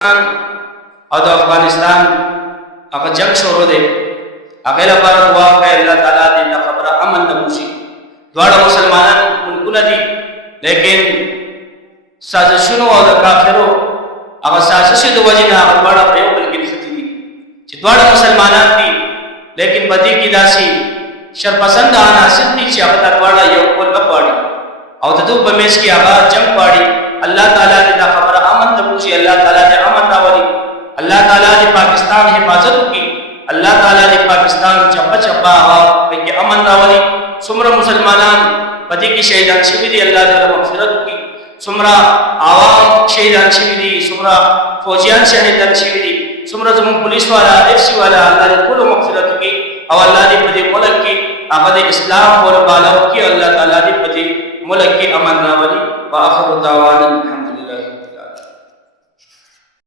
और अफगानिस्तान अगर जंग शुरू दे अकेला पर दुआ है अल्लाह ताला दे ना खबर अमन नबूसी द्वारा मुसलमान मुल्कुना दी लेकिन साजिशों और काफिरों अगर साजिश दो वजह अगर बड़ा प्रयोग बल्कि खती दी द्वारा मुसलमान दी लेकिन बदी की दासी शरपसंद आना सिद्धि चाहता द्वारा योग को न पाड़ी और तो बमेश की आवाज जंग पाड़ी अल्लाह ताला ने ना खबर अमन नबूसी अल्लाह ताला ने अमन नावरी अल्लाह ताला ने पाकिस्तान हिफाजत की अल्लाह ताला ने पाकिस्तान चप्पा चप्पा के अमन नावरी सुमरा मुसलमान पति की शहीदान शिविरी अल्लाह ताला मगफिरत की सुमरा आवाम शहीदान शिविरी सुमरा फौजियान शहीदान शिविरी सुमरा जमुन पुलिस वाला एफसी वाला अल्लाह ने कुल मगफिरत की और अल्लाह ने पति मुल्क की आबाद इस्लाम और बालाओं की अल्लाह ताला ने पति मुल्क की अमन नावरी व आखिर दावाना